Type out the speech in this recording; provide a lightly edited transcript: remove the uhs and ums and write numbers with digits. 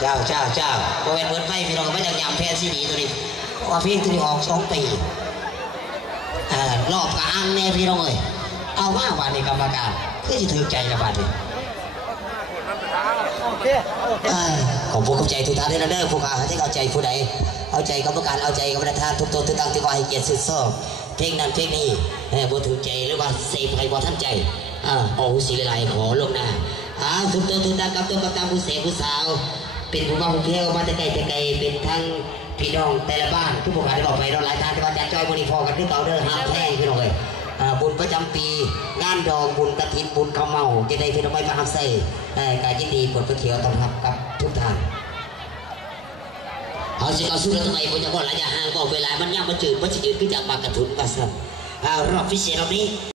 เจ้าโมเมนต์เวิร์ดไฟพี่น้องก็ไม่ยังยำแพนซีดีตัวนี้ว่าพี่ตัวนี้ออก2 ปีรอบกลางแน่พี่น้องเลยเอาว่าวันนี้กรรมการเพื่อจะถือใจกับวันนี้ของผู้เข้าใจทุกท่านได้เด้อผู้ขาที่เข้าใจผู้ใดเอาใจกรรมการเอาใจกรรมการทุกตัวทุกตั้งที่ว่าให้เกียรติสุดซอบเพลงนั้นเพลงนี้บ่ถือใจหรือว่าเสพให้บ่ท่านใจโอ้ศิลไลขอลงหน้าทุกตัวทุกตั้งกับตัวกับตามผู้เสพผู้สาวเป็นผู้ว่าผู้เที่ยวมาแต่ไกลเป็นทั้งพี่น้องแต่ละบ้านทุกผู้ขาได้บอกไปเราหลายทางที่ว่าจะจอยบริพอกันที่เก่าเด้อห้ามแพ้พี่น้องเลยบุญประจำปีงานดอกบุญกระถินบุญข้าวเมาจะได้พี่น้องไปมาทำใส่การยินดีผลประเขียวต้องทำกับทุกทางเอาสิเอาสู้แล้วทำไมผมจะบอกระยะห่างก็เวลามันย่ำมันจืดขึ้นจากปากกระถุนกระสับรอบพิเศษรอบนี้